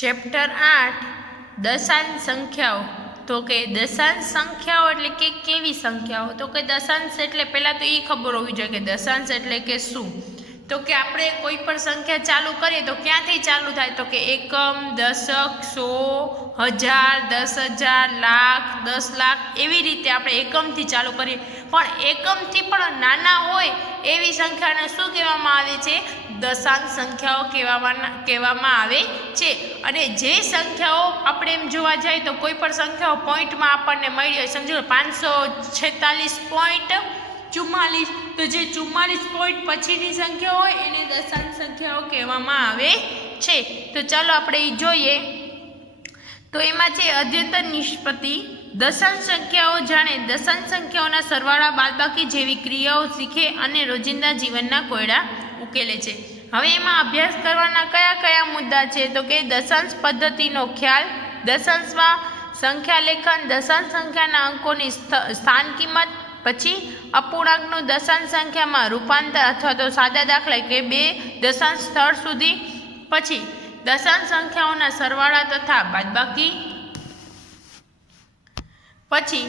Chapter 8 દશાંશ સંખ્યાઓ। તો કે દશાંશ સંખ્યાઓ એટલે કે કેવી સંખ્યાઓ? તો કે દશાંશ એટલે પહેલાં તો એ ખબર હોવી જોઈએ કે દશાંશ એટલે કે શું। તો કે આપણે કોઈ પણ સંખ્યા ચાલુ કરીએ તો ક્યાંથી ચાલુ થાય? તો કે એકમ, દશક, સો, હજાર, 10,000, લાખ, 10 લાખ એવી રીતે આપણે એકમથી ચાલુ કરીએ। પણ એકમથી પણ નાના હોય એવી સંખ્યાને શું કહેવામાં આવે છે? દશાંશ સંખ્યાઓ કહેવામાં આવે છે। અને જે સંખ્યાઓ આપણે એમ જોવા જઈએ તો કોઈ પણ સંખ્યાઓ પોઈન્ટમાં આપણને મળી હોય, સમજો 546.44, તો જે 44 પોઈન્ટ પછીની સંખ્યા હોય એને દશાંશ સંખ્યાઓ કહેવામાં આવે છે। તો ચાલો આપણે એ જોઈએ। તો એમાં છે અદ્યતન નિષ્પત્તિ। દશાંશ સંખ્યાઓ જાણે દશાંશ સંખ્યાઓના સરવાળા, બાદબાકી જેવી ક્રિયાઓ શીખે અને રોજિંદા જીવનના કોયડા ઉકેલે છે। હવે એમાં અભ્યાસ કરવાના કયા કયા મુદ્દા છે? તો કે દશાંશ પદ્ધતિનો ખ્યાલ, દશાંશમાં સંખ્યા લેખન, દશાંશ સંખ્યાના અંકોની સ્થાન કિંમત, પછી અપૂર્ણાંકનું દશાંશ સંખ્યામાં રૂપાંતર અથવા તો સાદા દાખલા કે 2 દશાંશ સ્થળ સુધી, પછી દશાંશ સંખ્યાઓના સરવાળા તથા બાદબાકી, પછી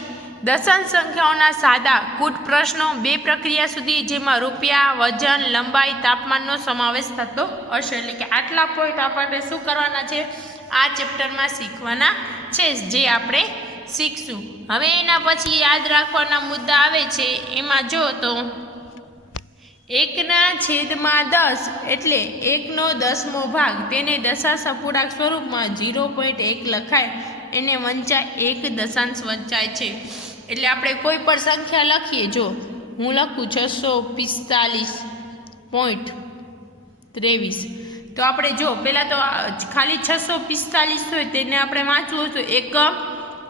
દશાંશ સંખ્યાઓના સાદા કૂટ પ્રશ્નો, 2 પ્રક્રિયા સુધી જેમાં રૂપિયા, વજન, લંબાઈ, તાપમાનનો સમાવેશ થતો હશે। એટલે કે આટલા પોઈન્ટ આપણે શું કરવાના છે? આ ચેપ્ટરમાં શીખવાના છે, જે આપણે શીખશું। હવે એના પછી યાદ રાખવાના મુદ્દા આવે છે। એમાં જો તો 1/10 એટલે 1/10મો ભાગ, તેને દશાંશ અપૂર્ણાંક સ્વરૂપમાં 0.1 લખાય, એને વંચાય 1 દશાંશ વંચાય છે। એટલે આપણે કોઈ પણ સંખ્યા લખીએ, જો હું લખું 645.23, તો આપણે જો પહેલાં તો ખાલી 645 હોય તેને આપણે વાંચવું હતું એકમ,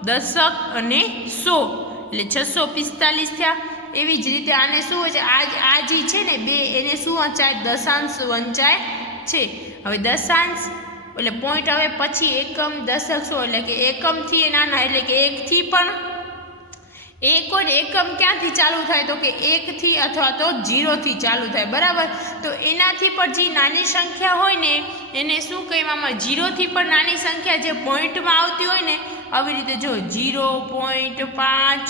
દશક અને સો, એટલે 645 થયા। એવી જ રીતે આને શું હોય છે? આ જે છે ને 2 એને શું વંચાય? દશાંશ વંચાય છે। હવે દશાંશ એટલે પોઈન્ટ હવે પછી એકમ, દશક, સો, એટલે કે એકમથી નાના, એટલે કે 1થી પણ એક હોય ને એકમ ક્યાંથી ચાલુ થાય? તો કે 1થી અથવા તો 0થી ચાલુ થાય, બરાબર। તો એનાથી પણ જે નાની સંખ્યા હોય ને એને શું કહેવામાં? 0થી પણ નાની સંખ્યા જે પોઈન્ટમાં આવતી હોય ને, આવી રીતે જો 0.5,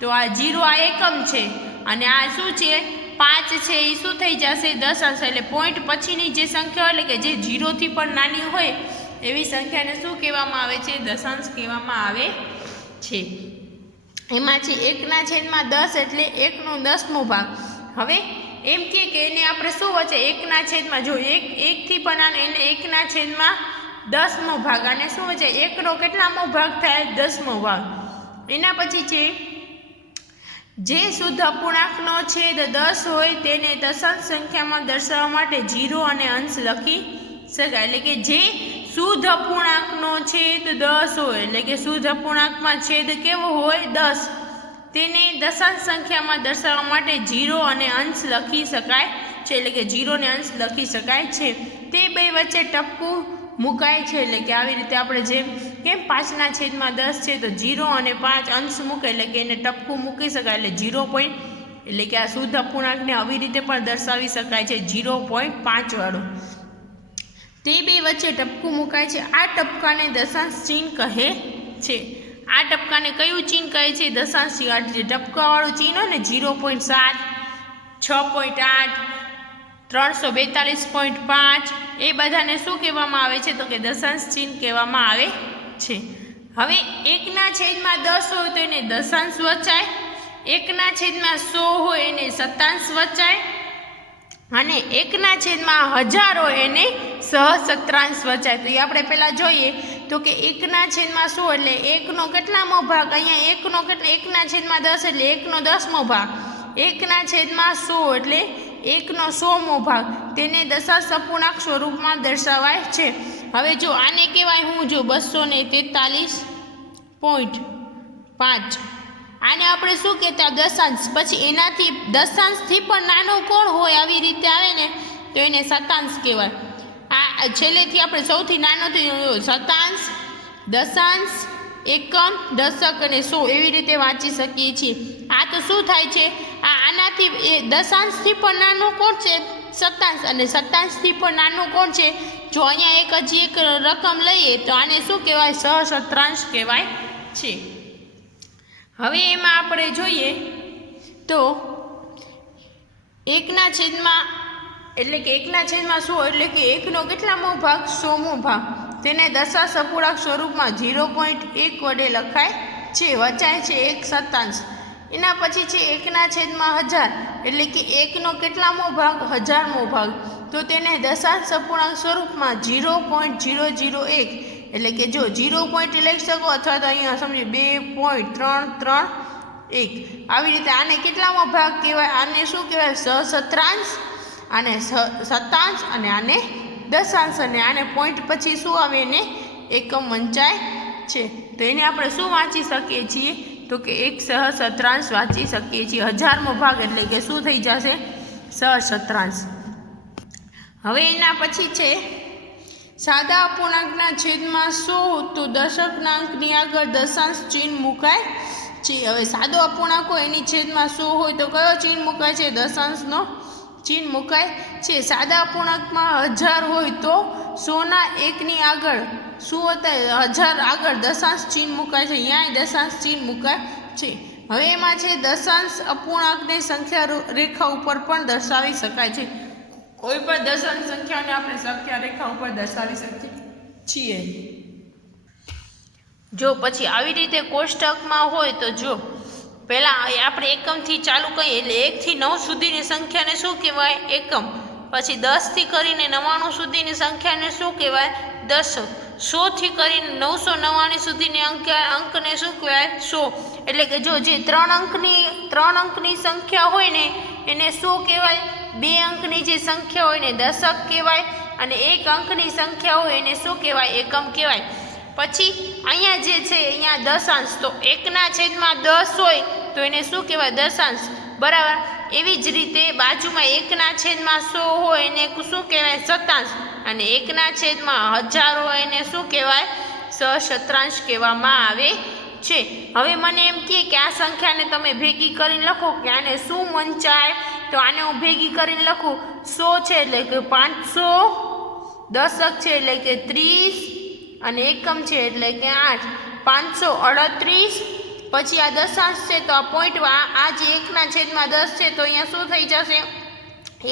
તો આ 0 આ એકમ છે અને આ શું છે? 5 છે, એ શું થઈ જશે? દશાંશ। એટલે પોઈન્ટ પછીની જે સંખ્યા એટલે કે જે 0થી પણ નાની હોય એવી સંખ્યાને શું કહેવામાં આવે છે? દશાંશ કહેવામાં આવે છે। એમાં છે 1/10 એટલે 1/10મો ભાગ। હવે એમ કે એને આપણે શું વચ્ચે 1/10 જો 1થી પણ નાનો એને 1/10મો ભાગ, અને શું વચ્ચે 1નો કેટલામો ભાગ થાય? 10મો ભાગ। એના પછી છે જે શુદ્ધ અપૂર્ણાંકનો છેદ 10 હોય તેને દશાંશ સંખ્યામાં દર્શાવવા માટે 0 અને અંશ લખી શકાય। એટલે કે જે શુદ્ધ અપૂર્ણાંકનો છેદ 10 હોય, એટલે કે શુદ્ધ અપૂર્ણાંકમાં છેદ કેવો હોય? 10, તેને દશાંશ સંખ્યામાં દર્શાવવા માટે 0 અને અંશ લખી શકાય છે। એટલે કે 0 ને અંશ લખી શકાય છે। તે બે વચ્ચે ટપકું મુકાય છે। એટલે કે આવી રીતે આપણે જેમ કેમ 5/10 છે તો 0 અને 5 અંશ મૂકે, એટલે કે એને ટપકું મૂકી શકાય, એટલે 0 પોઈન્ટ, એટલે કે આ શુદ્ધ અપૂર્ણાંકને આવી રીતે પણ દર્શાવી શકાય છે 0.5 વાળું। તે બે વચ્ચે ટપકું મુકાય છે। આ ટપકાને દશાંશ ચિહ્ન કહે છે। આ ટપકાને કયું ચિહ્ન કહે છે? દશાંશ ચિહ્ન। જે ટપકાવાળું ચિહ્ન હોય ને 0.7, 6.8, 342.5 એ બધાને શું કહેવામાં આવે છે? તો કે દશાંશ ચિહ્ન કહેવામાં આવે છે। હવે 1/10 હોય તો એને દશાંશ વચાય, 1/100 હોય એને શતાંશ વચાય, અને 1/1000 હોય એને સહસ્ત્રાંશ વચાય। તો એ આપણે પહેલાં જોઈએ તો કે 1/100 એટલે 1નો કેટલામો ભાગ? અહીંયા 1નો કેટલા? 1/10 એટલે 1/10મો ભાગ, 1/100 એટલે 1/100મો ભાગ, તેને દશાંશ અપૂર્ણાંક સ્વરૂપમાં દર્શાવાય છે। હવે જો આને કહેવાય હું જો 243.5, આને આપણે શું કહેતા? દશાંશ। પછી એનાથી દશાંશથી પણ નાનો કોણ હોય આવી રીતે આવે ને તો એને શતાંશ કહેવાય। આ છેલ્લેથી આપણે સૌથી નાનો શતાંશ, દશાંશ, એકમ, દશક અને 100 એવી રીતે વાંચી શકીએ છીએ। આ તો શું થાય છે? આનાથી દશાંશથી પણ નાનો કોણ છે? શતાંશ, અને શતાંશથી પણ નાનો કોણ છે? જો અહીંયા એક હજી એક રકમ લઈએ તો આને શું કહેવાય? સહસ્ત્રાંશ કહેવાય છે. હવે એમાં આપણે જોઈએ તો 1/, એટલે કે 1/100 એટલે કે 1નો કેટલામો ભાગ? 100મો ભાગ. તેને દશાંશ અપૂર્ણાંક સ્વરૂપમાં 0.1 વડે લખાય છે. વચાય છે 1 શતાંશ. એના પછી છે 1/1000 એટલે કે 1નો કેટલામો ભાગ? 1000મો ભાગ. તો તેને દશાંશ અપૂર્ણાંક સ્વરૂપમાં 0.001 એટલે કે જો 0 પોઈન્ટ લઈ શકો અથવા તો અહીંયા સમજી 2.331 આવી રીતે. આને કેટલામો ભાગ કહેવાય? આને શું કહેવાય? સહસ્ત્રાંશ, આને શતાંશ અને આને દશાંશ. અને આને પોઈન્ટ પછી શું આવે? એને એકમ વંચાય છે. તો એને આપણે શું વાંચી શકીએ છીએ? તો કે 1 સહસ્ત્રાંશ વાંચી શકીએ છીએ. 1000મો ભાગ એટલે કે શું થઈ જશે? સહસ્ત્રાંશ. હવે એના પછી છે સાદા અપૂર્ણાંકના છેદમાં 100 તો દશકનાંકની આગળ દશાંશ ચિહ્ન મુકાય છે. હવે સાદો અપૂર્ણાંક હોય એની છેદમાં 100 હોય તો કયો ચિહ્ન મુકાય છે? દશાંશનો ચિહ્ન મુકાય છે. સાદા અપૂર્ણાંકમાં 1000 હોય તો 100ના 1ની આગળ શું હતા? 1000 આગળ દશાંશ ચિહ્ન મુકાય છે. અહીંયા દશાંશ ચિહ્ન મુકાય છે. હવે એમાં છે દશાંશ અપૂર્ણાંકને સંખ્યા રેખા ઉપર પણ દર્શાવી શકાય છે. કોઈ પણ દશાંશ સંખ્યાને આપણે સંખ્યા રેખા ઉપર દર્શાવી શકીએ છીએ. જો પછી આવી રીતે કોષ્ટકમાં હોય તો જો પહેલાં આપણે એકમથી ચાલુ કરીએ એટલે 1 થી 9 સુધીની સંખ્યાને શું કહેવાય? એકમ. પછી 10 થી કરીને 99 સુધીની સંખ્યાને શું કહેવાય? દશક. 100 થી કરીને 999 સુધીની અંકને શું કહેવાય? 100. એટલે કે જો જે 3 અંકની સંખ્યા હોય ને એને 100 કહેવાય. 2 અંકની જે સંખ્યા હોય ને દશક કહેવાય. અને 1 અંકની સંખ્યા હોય એને શું કહેવાય? એકમ કહેવાય. પછી અહીંયા જે છે અહીંયા દશાંશ, તો 1/10 હોય તો એને શું કહેવાય? દશાંશ. બરાબર. એવી જ રીતે બાજુમાં 1/100 હોય એને શું કહેવાય? શતાંશ. અને 1/1000 હોય એને શું કહેવાય? સહસ્ત્રાંશ કહેવામાં આવે છે. હવે મને એમ કહે કે આ સંખ્યાને તમે ભેગી કરીને લખો કે આને શું વંચાય? તો આને હું ભેગી કરીને લખું. 100 છે એટલે કે 500, દશક છે એટલે કે 30 અને એકમ છે એટલે કે 8. 538. પછી આ દશાંશ છે તો આ પોઈન્ટ આ જે 1/10 છે તો અહીંયા શું થઈ જશે?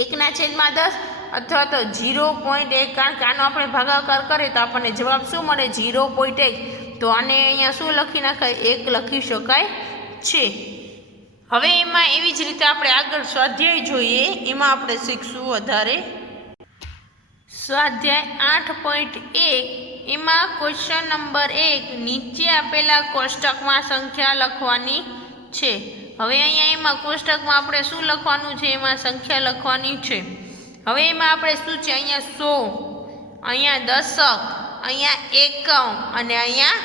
1/10 અથવા તો 0.1. કારણ કે આનો આપણે ભાગાકાર કરીએ તો આપણને જવાબ શું મળે? 0.1. તો આને અહીંયા શું લખી નખાય? 1 લખી શકાય છે. હવે એમાં એવી જ રીતે આપણે આગળ સ્વાધ્યાય જોઈએ. એમાં આપણે શીખશું વધારે. સ્વાધ્યાય 8.1 એમાં ક્વેશ્ચન નંબર 1 નીચે આપેલા કોષ્ટકમાં સંખ્યા લખવાની છે. હવે અહીંયા એમાં કોષ્ટકમાં આપણે શું લખવાનું છે? એમાં સંખ્યા લખવાની છે. હવે એમાં આપણે શું છે? અહીંયા 100, અહીંયા દશક, અહીંયા એકમ અને અહીંયા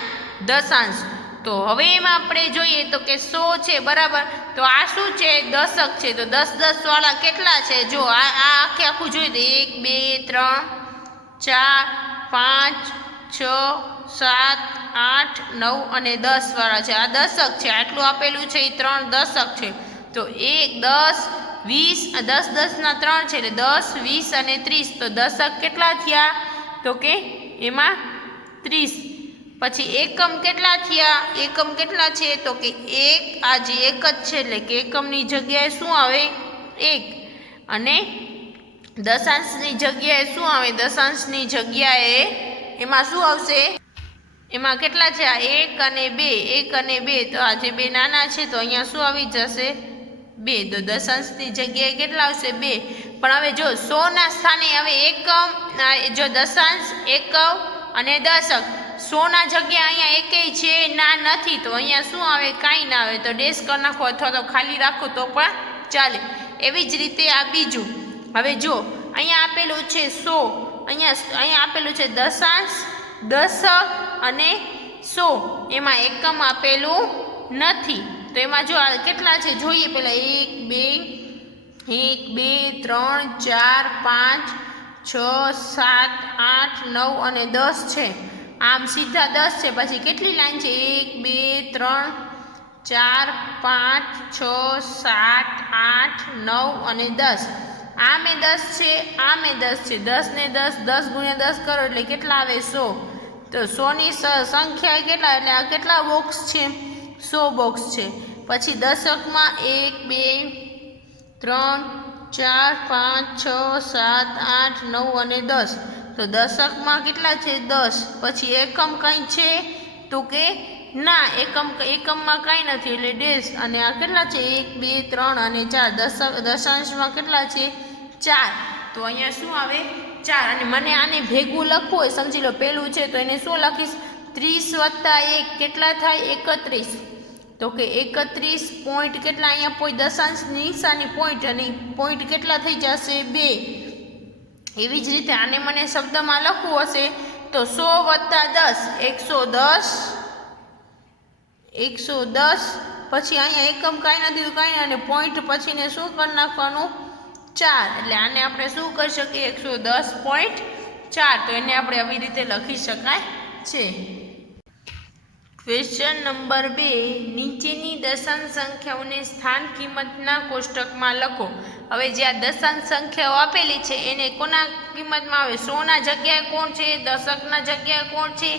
દશાંશ. તો હવે એમાં આપણે જોઈએ તો કે 100 છે. બરાબર. તો આ શું છે? દશક છે. તો 10 વાળા કેટલા છે? જો આ આખું જોઈએ તો 1 2 3 4 5 6 7 8 9 અને 10 વાળા છે. આ દશક છે. આટલું આપેલું છે એ 3 દશક છે. તો 1 10 20 10 3 છે એટલે 10 20 અને 30. તો દશક કેટલા થયા? તો કે એમાં 30. પછી એકમ કેટલા થયા? એકમ કેટલા છે? તો કે 1. આ જે 1 જ છે એટલે કે એકમની જગ્યાએ શું આવે? 1. અને દશાંશની જગ્યાએ શું આવે? દશાંશની જગ્યાએ એમાં શું આવશે? એમાં કેટલા છે? આ 1 અને 2. 1 અને 2. તો આ જે 2 નાના છે તો અહીંયા શું આવી જશે? 2. તો દશાંશની જગ્યાએ કેટલા આવશે? 2. પણ હવે જો 100ના સ્થાને હવે એકમ, જો દશાંશ, એકમ અને દશક, 100ના જગ્યાએ અહીંયા એકેય છે ના નથી. તો અહીંયા શું આવે? કાંઈ ના આવે. તો ડેશ કરી નાખો અથવા તો ખાલી રાખો તો પણ ચાલે. એવી જ રીતે આ બીજું. હવે જો અહીંયા આપેલું છે 100, અહીંયા આપેલું છે દશાંશ, દશક અને 100. એમાં એકમ આપેલું નથી. તો એમાં જો આ કેટલા છે જોઈએ પહેલાં. 1 2 3 4 5 6 7 8 9 અને 10 છે. આમ સીધા 10 છે. પછી કેટલી લાઈન છે? 1 2 3 4 5 6 7 8 9 અને 10. આ મેં 10 છે, આ મેં 10 છે, 10 ને 10, 10 ગુણ્યા 10 કરો એટલે કેટલા આવે 100. તો 100 ની સંખ્યા કેટલા એટલે આ કેટલા બોક્સ છે 100 બોક્સ છે. પછી દશકમાં 1 2 3 4 5 6 7 8 9 અને 10. તો દશકમાં કેટલા છે 10. પછી એકમ કઈ છે તો કે ના, એકમમાં કાંઈ નથી એટલે ડેશ. અને આ કેટલા છે 1 2 3 અને 4. દશાંશમાં કેટલા છે 4. તો અહીંયા શું આવે 4. અને મને આને ભેગું લખવું હોય, સમજી લો પહેલું છે તો એને શું લખીશ 30 + 1 કેટલા થાય 31. તો કે 31 પોઈન્ટ કેટલા, અહીંયા કોઈ દશાંશ નિશાની પોઈન્ટ અને પોઈન્ટ કેટલા થઈ જશે 2. એવી જ રીતે આને મને શબ્દમાં લખવું હશે તો 100 + 10 110. પછી અહીંયા એકમ કાંઈ નથી તો કાંઈ નહીં, અને પોઈન્ટ પછીને શું કરી નાખવાનું 4. એટલે આને આપણે શું કરી શકીએ 110.4. તો એને આપણે આવી રીતે લખી શકાય છે. ક્વેશ્ચન નંબર 2, નીચેની દશાંશ સંખ્યાઓને સ્થાન કિંમતના કોષ્ટકમાં લખો. હવે જે આ દશાંશ સંખ્યાઓ આપેલી છે એને કોના કિંમતમાં આવે 100ના જગ્યાએ કોણ છે, દશકના જગ્યાએ કોણ છે,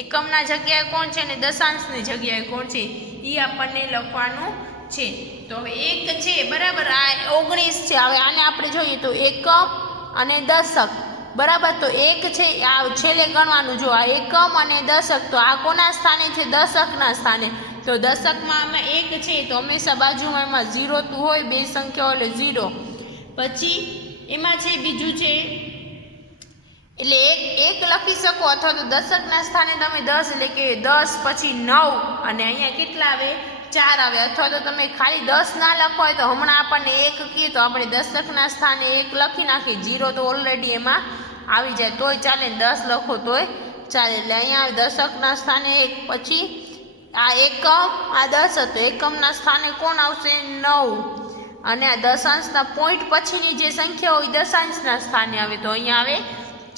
એકમના જગ્યાએ કોણ છે અને દશાંશની જગ્યાએ કોણ છે એ આપણને લખવાનું છે. તો હવે એક છે બરાબર, આ 19 છે. હવે આને આપણે જોઈએ તો એકમ અને દશક બરાબર. તો એક છે આ છેલ્લે ગણવાનું, જો આ એકમ અને દશક, તો આ કોના સ્થાને છે દશકના સ્થાને. તો દશકમાં આમાં 1 છે તો હંમેશા બાજુમાં એમાં 0 તું હોય, બે સંખ્યાઓ એટલે 0. પછી એમાં છે બીજું છે એટલે એક લખી શકો, અથવા તો દશકના સ્થાને તમે 10 એટલે કે 10 પછી 9 અને અહીંયા કેટલા આવે 4 આવે. અથવા તો તમે ખાલી 10 ના લખો હોય તો હમણાં આપણને 1 કહીએ તો આપણે દશકના સ્થાને 1 લખી નાખીએ, 0 તો ઓલરેડી એમાં આવી જાય તોય ચાલે, 10 લખો તોય ચાલે. એટલે અહીંયા દશકના સ્થાને 1. પછી આ એકમ આ દશક, તો એકમના સ્થાને કોણ આવશે 9. અને આ દશાંશના પોઈન્ટ પછીની જે સંખ્યા હોય દશાંશના સ્થાને આવે તો અહીંયા આવે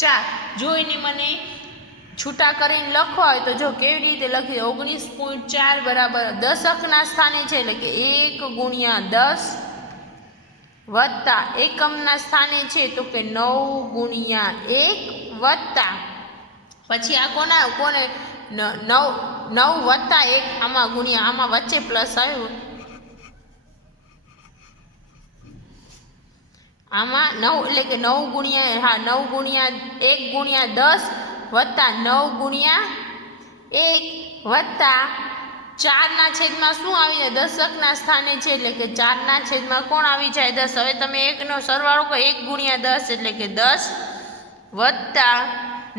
4. જો એને મને છૂટા કરીને લખવા હોય તો જો કેવી રીતે લખી 19.4 બરાબર દશકના સ્થાને છે એટલે કે 1 ગુણ્યા 10 વત્તા એકમના સ્થાને છે તો કે 9 ગુણ્યા 1 વત્તા પછી આ કોને 9 વત્તા 1 આમાં ગુણ્યા આમાં વચ્ચે પ્લસ આવ્યું, આમાં 9 એટલે કે 9 ગુણ્યા 9 ગુણ્યા 1 ગુણ્યા 10 વત્તા 9 ગુણ્યા 1 વત્તા 4ના છેદમાં શું આવી જાય દશકના સ્થાને છે એટલે કે 4ના છેદમાં કોણ આવી જાય 10. હવે તમે 1નો સરવાળો કરો 1 ગુણ્યા 10 એટલે કે 10 વત્તા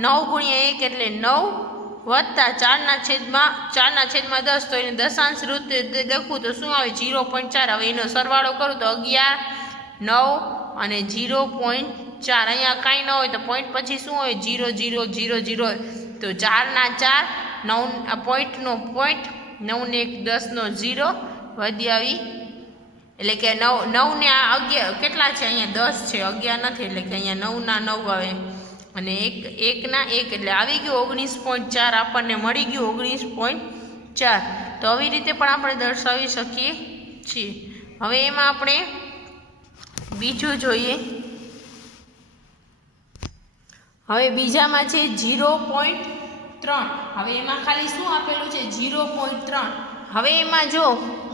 9 ગુણ્યા 1 એટલે 9 વત્તા 4ના છેદમાં 10. તો એને દશાંશ રૂપે લખું તો શું આવે 0.4. હવે એનો સરવાળો કરું તો 11 9 અને 0.4. અહીંયા કાંઈ ન હોય તો પોઈન્ટ પછી શું હોય 0 0 0 0. તો 4ના 4 9 આ પોઈન્ટનો પોઈન્ટ 9 ને 1 10નો 0 વધી આવી એટલે કે 9 ને આ 11 કેટલા છે અહીંયા 10 છે 11 નથી એટલે કે અહીંયા 9ના 9 આવે અને 1ના 1 એટલે આવી ગયું 19.4. આપણને મળી ગયું 19.4. તો આવી રીતે પણ આપણે દર્શાવી શકીએ છીએ. હવે એમાં આપણે બીજું જોઈએ. હવે બીજામાં છે 0.3. હવે એમાં ખાલી શું આપેલું છે 0.3. હવે એમાં જો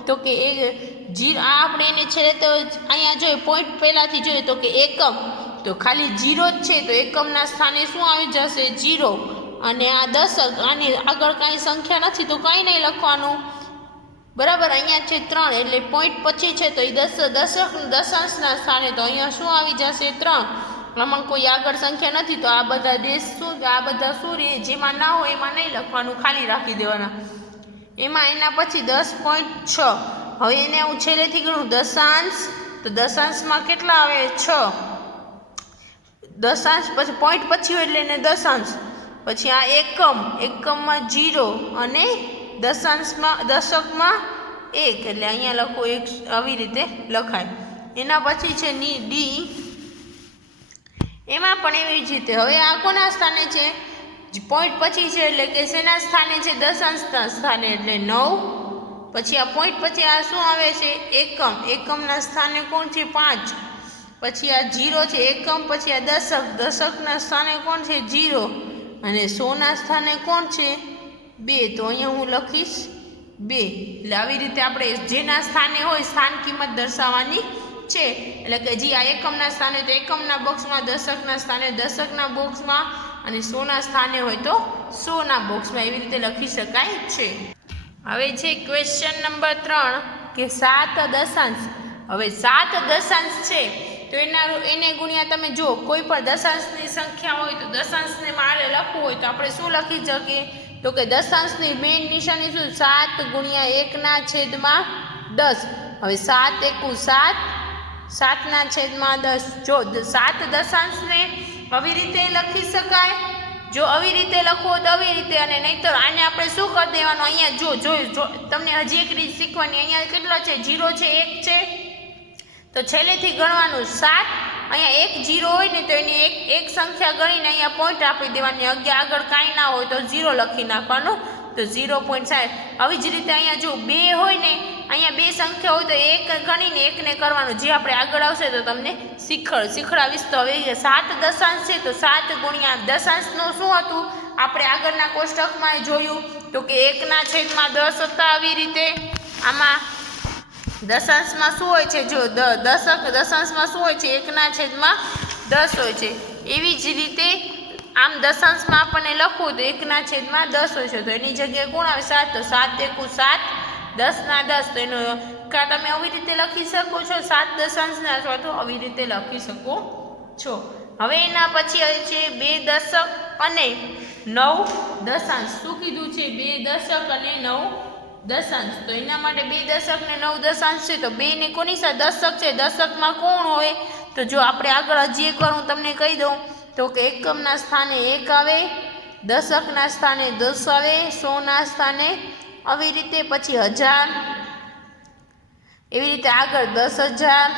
તો કે આ આપણે એને છેલ્લે તો અહીંયા જોઈએ પોઈન્ટ પહેલાંથી જોઈએ તો કે એકમ, તો ખાલી 0 જ છે તો એકમના સ્થાને શું આવી જશે 0. અને આ દશક, આની આગળ કાંઈ સંખ્યા નથી તો કાંઈ નહીં લખવાનું બરાબર. અહીંયા છે 3 એટલે પોઈન્ટ પછી છે તો એ દશાંશના સ્થાને તો અહીંયા શું આવી જશે 3. આમાં કોઈ આગળ સંખ્યા નથી તો આ બધા દેશ શું, આ બધા શું રહે જેમાં ના હોય એમાં નહીં લખવાનું, ખાલી રાખી દેવાના. એમાં એના પછી 10.6. હવે એને હું છેલ્લેથી ગણું દશાંશ, તો દશાંશમાં કેટલા આવે 6. દશાંશ પછી પોઈન્ટ પછી એટલે એને દશાંશ. પછી આ એકમમાં 0 અને દશકમાં 1 એટલે અહીંયા લખો 1 આવી રીતે લખાય. એના પછી છે ડી, એમાં પણ એવી જ રીતે. હવે આ કોના સ્થાને છે પોઈન્ટ પછી છે એટલે કે શેના સ્થાને છે દશાંશના સ્થાને એટલે 9. પછી આ પોઈન્ટ પછી આ શું આવે છે એકમના સ્થાને કોણ છે 5. પછી આ 0 છે એકમ, પછી આ દશક, દશકના સ્થાને કોણ છે 0 અને 100ના સ્થાને કોણ છે 2, તો અહીંયા હું લખીશ 2. એટલે આવી રીતે આપણે જેના સ્થાને હોય સ્થાન કિંમત દર્શાવવાની છે. એટલે કે જે આ એકમના સ્થાને તો એકમના બોક્સમાં, દશકના સ્થાને દશકના બોક્સમાં અને 100ના સ્થાને હોય તો 100ના બોક્સમાં, એવી રીતે લખી શકાય છે. હવે છે ક્વેશ્ચન નંબર 3 કે 7 દશાંશ. હવે 7 દશાંશ છે તો એને ગુણ્યા તમે જો કોઈ પણ દશાંશની સંખ્યા હોય તો દશાંશને મારે લખવું હોય તો આપણે શું લખી શકીએ? તો કે દશાંશની મેઇન નિશાની શું? 7 ગુણ્યા 1 છેદમાં 10. હવે 7 એકુ 7, 7 છેદમાં 10. જો 7 દશાંશને આવી રીતે લખી શકાય. જો આવી રીતે લખવો તો આવી રીતે, અને નહીંતર આને આપણે શું કરી દેવાનું? અહીંયા જો તમને હજી એક રીત શીખવાની. અહીંયા કેટલો છે? 0 છે, 1 છે, તો છેલ્લેથી ગણવાનું 7. અહીંયા 1 0 હોય ને તો એની એક સંખ્યા ગણીને અહીંયા પોઈન્ટ આપી દેવાની. આગળ કાંઈ ના હોય તો 0 લખી નાખવાનું, તો 0.7. આવી જ રીતે અહીંયા જો 2 હોય ને, અહીંયા 2 સંખ્યા હોય તો 1 ગણીને 1ને કરવાનું. જે આપણે આગળ આવશે તો તમને શીખડાવીશ. તો હવે 7 દશાંશ છે તો 7 ગુણ્યા દશાંશનું શું હતું આપણે આગળના કોષ્ટકમાં જોયું તો કે 1 છેદમાં 10 હતા. આવી રીતે આમાં દશાંશમાં શું હોય છે? જો દશાંશમાં શું હોય છે? 1 છેદમાં 10 હોય છે. એવી જ રીતે આમ દશાંશમાં આપણને લખવું તો 1 છેદમાં 10 હોય છે, તો એની જગ્યાએ કોણ આવે? 7. તો 7 એકુ 7, 10 10. તો એનો કાં તમે આવી રીતે લખી શકો છો 7 દશાંશને, અથવા તો આવી રીતે લખી શકો છો. હવે એના પછી છે 2 દશક અને 9 દશાંશ. શું કીધું છે? 2 દશક અને 9 દશાંશ. તો એના માટે 2 દશક ને 9 દશાંશ છે તો 2 ને કોની સાથે? દશક છે. દશકમાં કોણ હોય? તો જો આપણે આગળ હજી એકવાર હું તમને કહી દઉં તો કે એકમના સ્થાને 1 આવે, દશકના સ્થાને 10 આવે, 100ના સ્થાને આવી રીતે, પછી 1000, એવી રીતે આગળ 10,000,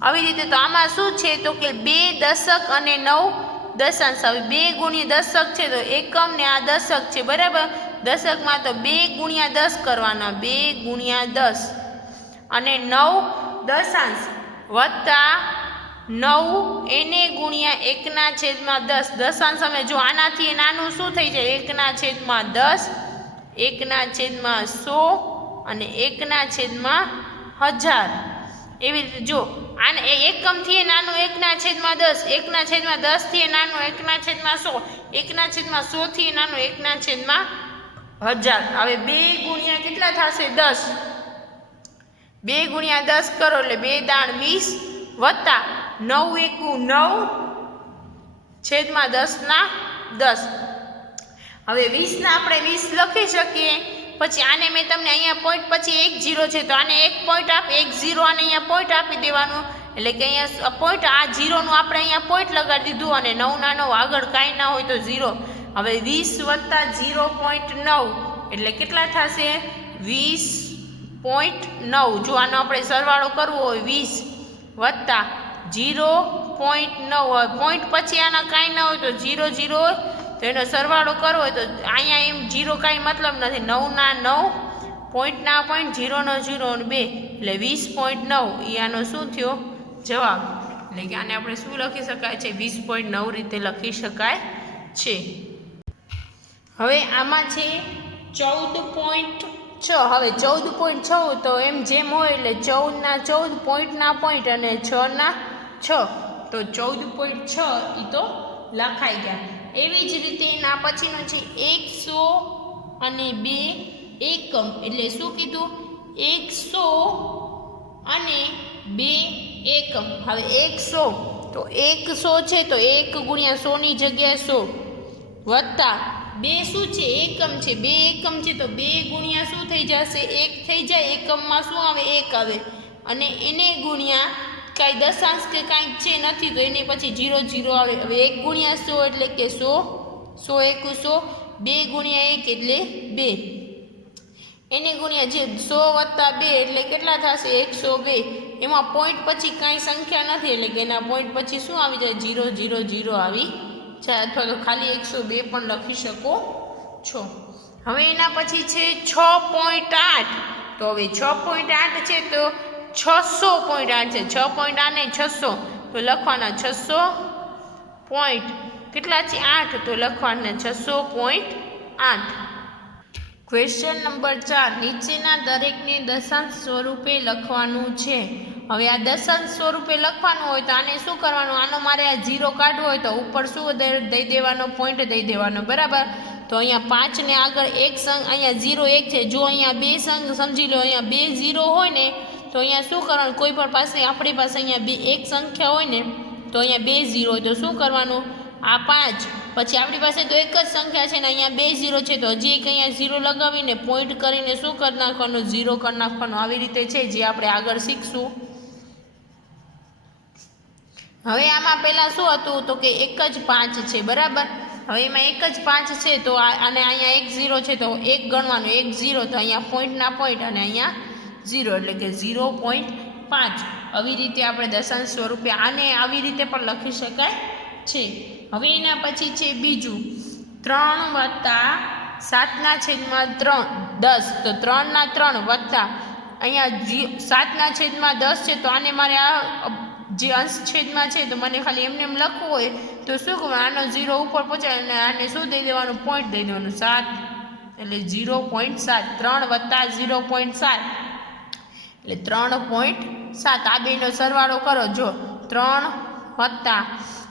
આવી રીતે. તો આમાં શું છે? તો કે 2 દશક અને 9 દશાંશ. હવે 2 ગુણ્યા દશક છે તો એકમ ને આ દશક છે, બરાબર. દશકમાં તો 2 ગુણ્યા 10 કરવાના, 2 ગુણ્યા 10 અને 9 દશાંશ વત્તા 9 એને ગુણ્યા 1 છેદમાં 10. દશાંશ અમે જો આનાથી નાનું શું થઈ જાય? 1 છેદમાં 10, 1 છેદમાં 100 અને 1 છેદમાં 1000. એવી રીતે જો આને એકમથી નાનું 1 છેદમાં 10, 1 છેદમાં 10 થી નાનું 1 છેદમાં 100, 1 છેદમાં 100 થી નાનું 1 છેદમાં 1000. હવે 2 ગુણ્યા કેટલા થશે? 10. 2 ગુણ્યા 10 કરો એટલે 2 દાણ 20 વત્તા 9 એકુ 9 છેદમાં 10 હવે 20 આપણે 20 લખી શકીએ. પછી આને મેં તમને અહીંયા પોઈન્ટ પછી 1 0 છે તો આને 1 પોઈન્ટ આપી, 1 0 આને અહીંયા પોઈન્ટ આપી દેવાનું. એટલે કે અહીંયા પોઈન્ટ આ 0નું આપણે અહીંયા પોઈન્ટ લગાડી દીધું અને 9 ના 9 આગળ કાંઈ ના હોય તો 0. હવે 20 વત્તા 0.9 એટલે કેટલા થશે? 20.9. જો આનો આપણે સરવાળો કરવો હોય 20 વત્તા 0.9, પોઈન્ટ પછી આના કાંઈ ના હોય તો 0 0 હોય તો એનો સરવાળો કરવો હોય તો અહીંયા એમ 0 કાંઈ મતલબ નથી. 9 ના 9, પોઈન્ટના પોઈન્ટ, 0 નો 0 અને 2 એટલે 20.9 એ આનો શું થયો? જવાબ. એટલે કે આને આપણે શું લખી શકાય છે? 20.9 રીતે લખી શકાય છે. હવે આમાં છે 14.6. હવે 14.6 તો એમ જેમ હોય એટલે 14 ના 14, પોઈન્ટના પોઈન્ટ અને 6 ના 6, તો 14.6 એ તો લખાઈ ગયા. એવી જ રીતે એના પછીનું છે 100 અને 2 એકમ. એટલે શું કીધું? 100 અને 2 એકમ. હવે 100 તો 100 છે તો 1 ગુણ્યા 100 ની જગ્યાએ 100 વત્તા 2 શું છે? એકમ છે. 2 એકમ છે તો 2 ગુણ્યા શું થઈ જશે? 1 થઈ જાય. એકમમાં શું આવે? 1 આવે. અને એને ગુણ્યા કાંઈ દશાંશ કે કાંઈ છે નથી તો એને પછી 0 0 આવે. હવે 1 ગુણ્યા 100 એટલે કે 100, 100 એકુ 100, 2 ગુણ્યા 1 એટલે 2, એને ગુણ્યા જે 100 વત્તા 2 એટલે કેટલા થશે? 102. એમાં પોઈન્ટ પછી કાંઈ સંખ્યા નથી એટલે કે એના પોઈન્ટ પછી શું આવી જાય? 0 0 0 આવી જાય, અથવા તો ખાલી 102 પણ લખી શકો છો. હવે એના પછી છે 6.8. તો હવે 6.8 છે તો 600.8 છે 6.8 ને 600 તો લખવાના 600 પોઈન્ટ કેટલા છે 8 તો લખવાના 600.8 ક્વેશ્ચન નંબર 4 નીચેના દરેકને દશાંશ સ્વરૂપે લખવાનું છે હવે આ દશાંશ સ્વરૂપે લખવાનું હોય તો આને શું કરવાનું આનો મારે આ 0 કાઢવો હોય તો ઉપર શું દઈ દેવાનો પોઈન્ટ દઈ દેવાનો બરાબર તો અહીંયા 5 ને આગળ એક અહીંયા 0 1 છે જો અહીંયા બે સમજી લો અહીંયા બે 0 હોય ને તો અહીંયા શું કરવાનું કોઈ પણ પાસે આપણી પાસે અહીંયા બે એક સંખ્યા હોય ને તો અહીંયા બે 0 હોય તો શું કરવાનું આ 5 પછી આપણી પાસે તો એક જ સંખ્યા છે ને અહીંયા બે 0 છે તો હજી એક અહીંયા 0 લગાવીને પોઈન્ટ કરીને શું કરી નાખવાનું 0 કરી નાખવાનું આવી રીતે છે જે આપણે આગળ શીખશું હવે આમાં પહેલાં શું હતું તો કે એક જ 5 છે બરાબર હવે એમાં એક જ 5 છે તો અને અહીંયા એક 0 છે તો એક ગણવાનું એક 0 તો અહીંયા પોઈન્ટના પોઈન્ટ અને અહીંયા 0 એટલે કે 0.5 આવી રીતે આપણે દશાંશ સ્વરૂપે આને આવી રીતે પણ લખી શકાય છે હવે એના પછી છે બીજું 3 + 7/3 10 તો 3/3 વત્તા અહીંયા 7/10 છે તો આને મારે આ જે અંશ છેદમાં છે તો મને ખાલી એમને એમ લખવું હોય તો શું કરવાનું આનો 0 ઉપર પહોંચાય અને આને શું દઈ દેવાનું પોઈન્ટ દઈ દેવાનું 7 એટલે 0.7 3 + 0.7 એટલે 3.7 આ બેનો સરવાળો કરો જો 3 વત્તા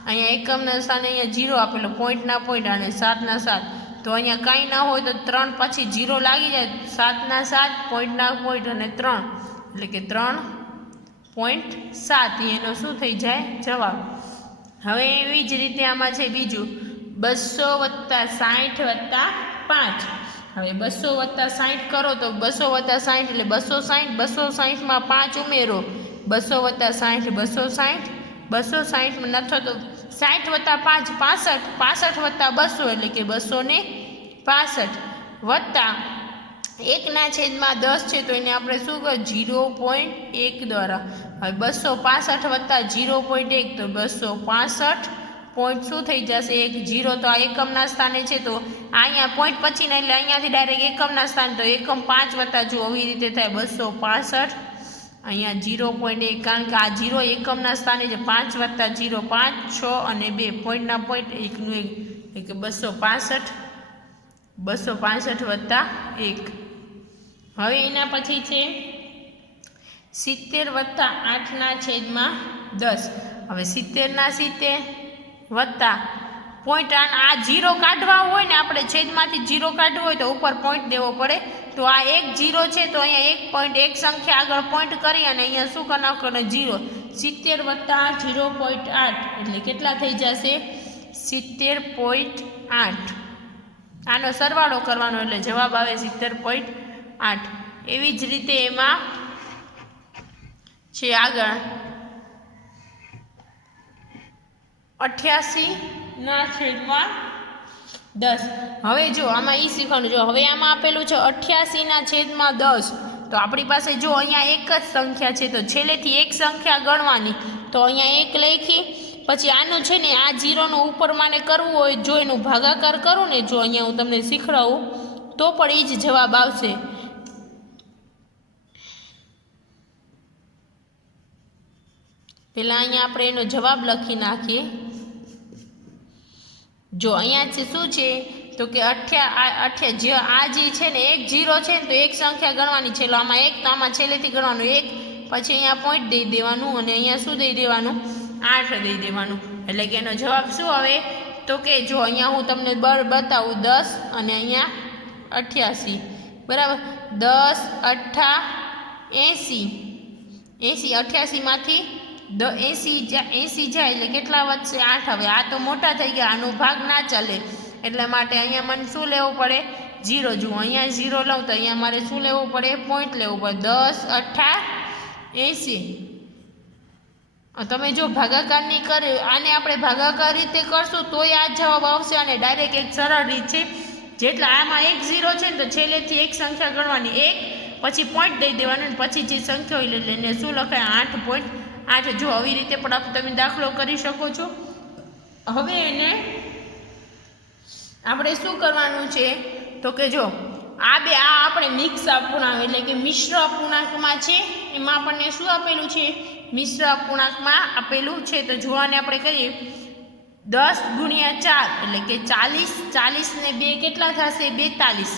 અહીંયા એકમના સ્થાને અહીંયા 0 આપેલો પોઈન્ટના પોઈન્ટ અને 7ના 7 તો અહીંયા કાંઈ ના હોય તો 3 પછી 0 લાગી જાય 7ના 7 પોઈન્ટના પોઈન્ટ અને 3 એટલે કે 3.7 એનો શું થઈ જાય જવાબ હવે એવી જ રીતે આમાં છે બીજું 200 + 60 + 5 હવે 200 + 60 કરો તો 200 + 60 એટલે 260 260માં 5 ઉમેરો 200 + 60 260 260 નથી તો 60 + 5 65 65 + 200 એટલે કે 265 વત્તા 1/10 છે તો એને આપણે શું કહે 0.1 દ્વારા હવે 265 વત્તા 0.1 તો 265 પોઈન્ટ શું થઈ જશે 1 0 તો આ એકમના સ્થાને છે તો અહીંયા પોઈન્ટ પછી ને એટલે અહીંયાથી ડાયરેક્ટ એકમના સ્થાન તો એકમ 5 વત્તા જો આવી રીતે થાય 265 અહીંયા 0.1 કારણ કે આ 0 એકમના સ્થાને છે 5 વત્તા 0 5 6 અને 2 પોઈન્ટના પોઈન્ટ એકનું એક એટલે 265 વત્તા 1 હવે એના પછી છે 70 વત્તા 8/10 હવે 70/70 વત્તા પોઈન્ટ આ 0 કાઢવા હોય ને આપણે છેદમાંથી 0 કાઢવો હોય તો ઉપર પોઈન્ટ દેવો પડે તો આ એક 0 છે તો અહીંયા એક પોઈન્ટ એક સંખ્યા આગળ પોઈન્ટ કરી અને અહીંયા શું કરી નાખવાનું 0 70 વત્તા 0.8 એટલે કેટલા થઈ જશે 70.8 આનો સરવાળો કરવાનો એટલે જવાબ આવે 70.8 એવી જ રીતે એમાં છે આગળ 88/10 હવે જો આમાં એ શીખવાનું જો હવે આમાં આપેલું છે 88/10 તો આપણી પાસે જો અહીંયા એક જ સંખ્યા છે તો છેલ્લેથી એક સંખ્યા ગણવાની તો અહીંયા એક લખી પછી આનું છે ને આ 0નો ઉપર માને કરવું હોય જો એનું ભાગાકાર કરું ને જો અહીંયા હું તમને શીખડાવું તો પણ એ જ જવાબ આવશે પહેલાં અહીંયા આપણે એનો જવાબ લખી નાખીએ જો અહીંયા છે શું છે તો કે જે આ જે છે ને એક 0 છે ને તો એક સંખ્યા ગણવાની છે આમાં એક તો આમાં છેલ્લેથી ગણવાનું એક પછી અહીંયા પોઈન્ટ દઈ દેવાનું અને અહીંયા શું દઈ દેવાનું 8 દઈ દેવાનું એટલે કે એનો જવાબ શું આવે તો કે જો અહીંયા હું તમને બતાવું 10 અને અહીંયા 88 બરાબર 10 8 80 88માંથી 80 જાય એટલે કેટલા વધશે 8 હવે આ તો મોટા થઈ ગયા આનો ભાગ ના ચાલે એટલે માટે અહીંયા મને શું લેવું પડે 0 જુઓ અહીંયા 0 લઉં તો અહીંયા મારે શું લેવું પડે પોઈન્ટ લેવું પડે 10 8 80 તમે જો ભાગાકાર નહીં કરે આને આપણે ભાગાકાર રીતે કરશું તોય આ જવાબ આવશે અને ડાયરેક્ટ એક સરળ રીત છે જેટલા આમાં એક 0 છે ને તો છેલ્લેથી એક સંખ્યા ગણવાની એક પછી પોઈન્ટ દઈ દેવાનું પછી જે સંખ્યા હોય એટલે શું લખાય 8.8 જો આવી રીતે પણ તમે દાખલો કરી શકો છો હવે એને આપણે શું કરવાનું છે તો કે જો આ આપણે મિક્સ અપૂર્ણાંક એટલે કે મિશ્ર અપૂર્ણાંકમાં છે, એમાં આપણને શું આપેલું છે? મિશ્ર અપૂર્ણાંકમાં આપેલું છે. તો જોવાને આપણે કરીએ 10 ગુણ્યા 4 એટલે કે 40, 40 ને 2 કેટલા થશે? 42.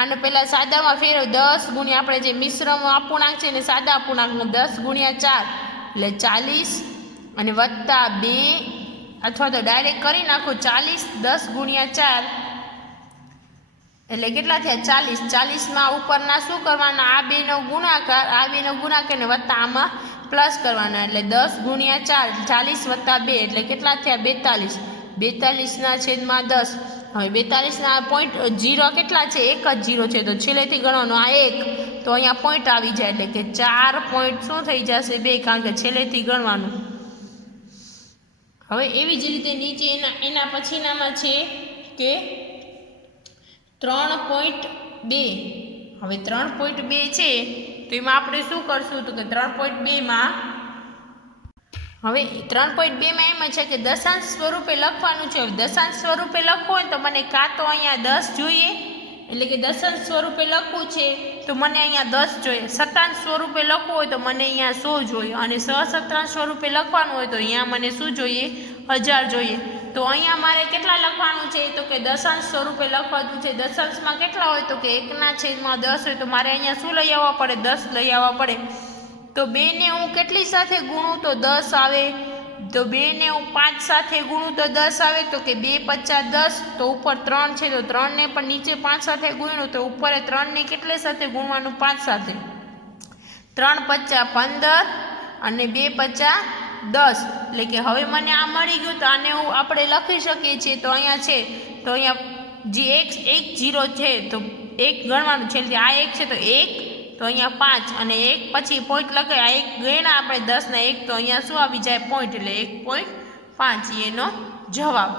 આને પહેલાં સાદામાં ફેરવો, 10 ગુણ્યા આપણે જે મિશ્ર અપૂર્ણાંક છે ને સાદા અપૂર્ણાંકમાં 10 ગુણ્યા 4 એટલે 40 અને વત્તા 2 અથવા તો ડાયરેક્ટ કરી નાખો 40, 10 ગુણ્યા 4 એટલે કેટલા થયા? 40. 40માં ઉપરના શું કરવાના? આ બેનો ગુણાકાર ને વત્તા આમાં પ્લસ કરવાના એટલે 10 ગુણ્યા 4 40 વત્તા 2 એટલે કેટલા થયા? 42. 42ના છેદમાં 10. હવે 42ના પોઈન્ટ 0 કેટલા છે? એક જ 0 છે, તો છેલ્લેથી ગણવાનો આ 1, તો અહીંયા પોઈન્ટ આવી જાય એટલે કે 4 પોઈન્ટ શું થઈ જશે? 2, કારણ કે છેલ્લેથી ગણવાનું. હવે એવી જ રીતે નીચે એના પછીનામાં છે કે 3.2. હવે 3.2 છે તો એમાં આપણે શું કરશું? તો કે 3.2માં હવે 3.2માં એમ છે કે દશાંશ સ્વરૂપે લખવાનું છે. દશાંશ સ્વરૂપે લખવું હોય તો મને કાં તો અહીંયા 10 જોઈએ, એટલે કે દશાંશ સ્વરૂપે લખવું છે તો મને અહીંયા 10 જોઈએ. શતાંશ સ્વરૂપે લખવું હોય તો મને અહીંયા 100 જોઈએ, અને સહસ્ત્રાંશ સ્વરૂપે લખવાનું હોય તો અહીંયા મને શું જોઈએ? 1000 જોઈએ. તો અહીંયા મારે કેટલા લખવાનું છે? તો કે દશાંશ સ્વરૂપે લખવાનું છે. દશાંશમાં કેટલા હોય? તો કે 1/10 હોય, તો મારે અહીંયા શું લઈ આવવા પડે? 10 લઈ આવવા પડે. તો 2 ને હું કેટલી સાથે ગુણું તો 10 આવે? તો 2 ને હું 5 સાથે ગુણું તો 10 આવે. તો કે 2 × 5 = 10, તો ઉપર 3 છે તો 3 ને પણ નીચે 5 સાથે ગુણ્યું તો ઉપર 3 ને કેટલે સાથે ગુણવાનું? 5 સાથે. 3 × 5 = 15 અને 2 × 5 = 10. એટલે કે હવે મને આ મળી ગયું. તો આને આપણે લખી શકીએ છીએ. તો અહીંયા છે તો અહીંયા જે 1 0 છે તો 1 ગણવાનું છે, એટલે આ 1 છે તો 1, તો અહીંયા 5 અને 1 પછી પોઈન્ટ લગાવી આ 1 ગણ્યા આપણે 10 ને 1, તો અહીંયા શું આવી જાય? પોઈન્ટ, એટલે 1.5 એનો જવાબ.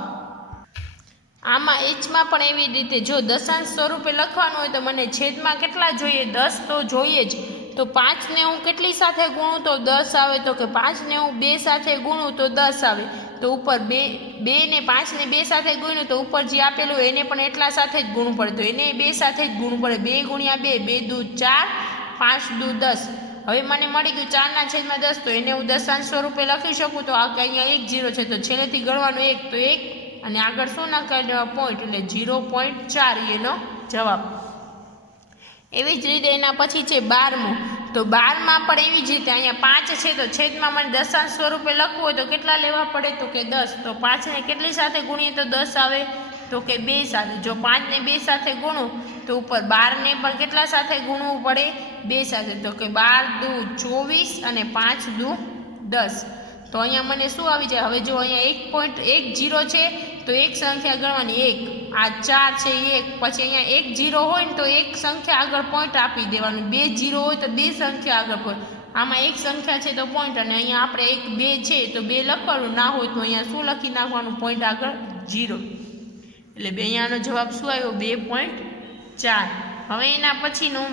આમાં એચમાં પણ એવી રીતે જો દશાંશ સ્વરૂપે લખવાનું હોય તો મને છેદમાં કેટલા જોઈએ? 10 તો જોઈએ જ. તો 5 ને હું કેટલી સાથે ગુણું તો 10 આવે? તો કે 5 ને હું 2 સાથે ગુણું તો 10 આવે. તો ઉપર 2 ને 5 ને 2 સાથે ગુણ્યું તો ઉપર જે આપેલું એને પણ એટલા સાથે જ ગુણવું પડે, તો એને 2 સાથે જ ગુણવું પડે. 2 ગુણ્યા 2, 2 દુ 4, 5 દુ 10. હવે મને મળી ગયું 4/10, તો એને હું દશાંશ સ્વરૂપે લખી શકું. તો આ અહીંયા 1 0 છે તો છેલ્લેથી ગણવાનું 1, તો 1 અને આગળ શું નાખી દેવા? પોઈન્ટ, એટલે 0.4 એનો જવાબ. એવી જ રીતે એના પછી છે 12મું. તો 12માં પણ એવી જ રીતે અહીંયા 5 છે તો છેદમાં મને દશાંશ સ્વરૂપે લખવું હોય તો કેટલા લેવા પડે? તો કે 10. તો 5 ને કેટલી સાથે ગુણીએ તો 10 આવે? તો કે 2 સાથે. જો 5 ને 2 સાથે ગુણું તો ઉપર 12 ને પણ કેટલા સાથે ગુણવું પડે? 2 સાથે. તો કે 12 દુ 24 અને 5 દુ 10. તો અહીંયા મને શું આવી જાય? હવે જો અહીંયા 1.10 છે તો એક સંખ્યા ગણવાની 1, આ 4 છે 1, પછી અહીંયા 1 0 હોય ને તો એક સંખ્યા આગળ પોઈન્ટ આપી દેવાનું. 2 0 હોય તો 2 સંખ્યા આગળ પોઈન્ટ. આમાં એક સંખ્યા છે તો પોઈન્ટ, અને અહીંયા આપણે 1 2 છે તો 2 લખવાનું, ના હોય તો અહીંયા શું લખી નાખવાનું? પોઈન્ટ આગળ 0. એટલે અહીંયાનો જવાબ શું આવ્યો? 2.4. હવે એના પછીનું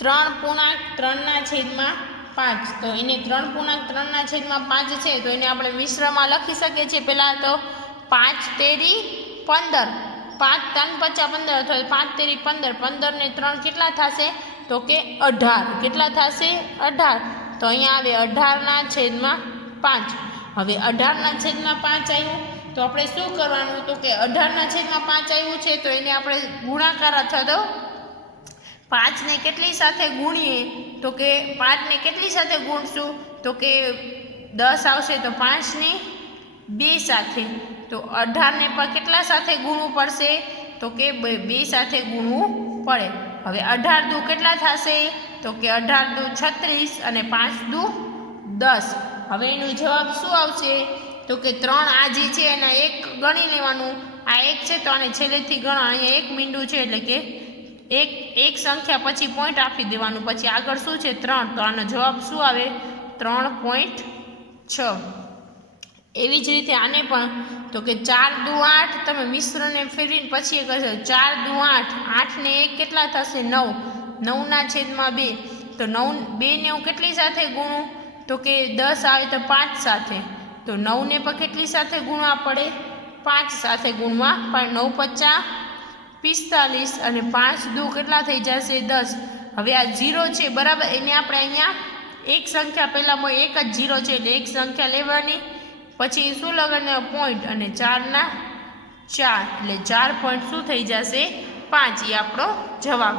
3.3/5. તો એને 3.3/5 છે તો એને આપણે મિશ્રમાં લખી શકીએ છીએ. પહેલાં તો 5 તેરી 15, 5 3 × 5 = 15 અથવા 5 તેરી 15, 15 ને 3 કેટલા થશે? તો કે 18. કેટલા થશે? 18. તો અહીંયા આવે 18/5. હવે 18/5 આવ્યું તો આપણે શું કરવાનું? તો કે 18/5 આવ્યું છે તો એને આપણે ગુણાકાર અથવા તો 5 ને કેટલી સાથે ગુણીએ? તો કે 5 ને કેટલી સાથે ગુણશું? તો કે 10 આવશે તો 5 ને 2 સાથે. તો 18 ને પણ કેટલા સાથે ગુણવું પડશે? તો કે 2 સાથે ગુણવું પડે. હવે 18 દુ કેટલા થશે? તો કે 18 દુ 36 અને 5 દુ 10. હવે એનો જવાબ શું આવશે? તો કે 3 આ જે છે એના 1 ગણી લેવાનું. આ 1 છે તો આને છેલ્લેથી ગણો. અહીંયા 1 મીંડું છે એટલે કે એક સંખ્યા પછી પોઈન્ટ આપી દેવાનું. પછી આગળ શું છે? 3. તો આનો જવાબ શું આવે? 3.6. એવી જ રીતે આને પણ તો કે 4 દુ 8, તમે મિશ્રને ફેરવીને પછી એ કરશો. 4 દુ 8, 8 ને 1 કેટલા થશે? 9, 9/2. તો 2 ને હું કેટલી સાથે ગુણું? તો કે 10 આવે તો 5 સાથે. તો 9 ને પણ કેટલી સાથે ગુણવા પડે? 5 સાથે ગુણવા. પણ 9 × 5 45 અને 5 દુ કેટલા થઈ જશે 10. હવે આ 0 છે બરાબર, એને આપણે અહીંયા એક સંખ્યા પહેલાં એક જ 0 છે એટલે એક સંખ્યા લેવાની, પછી શું લગાડવાનું પોઈન્ટ, અને 4 ના 4 એટલે 4 પોઈન્ટ શું થઈ જશે 5. એ આપણો જવાબ.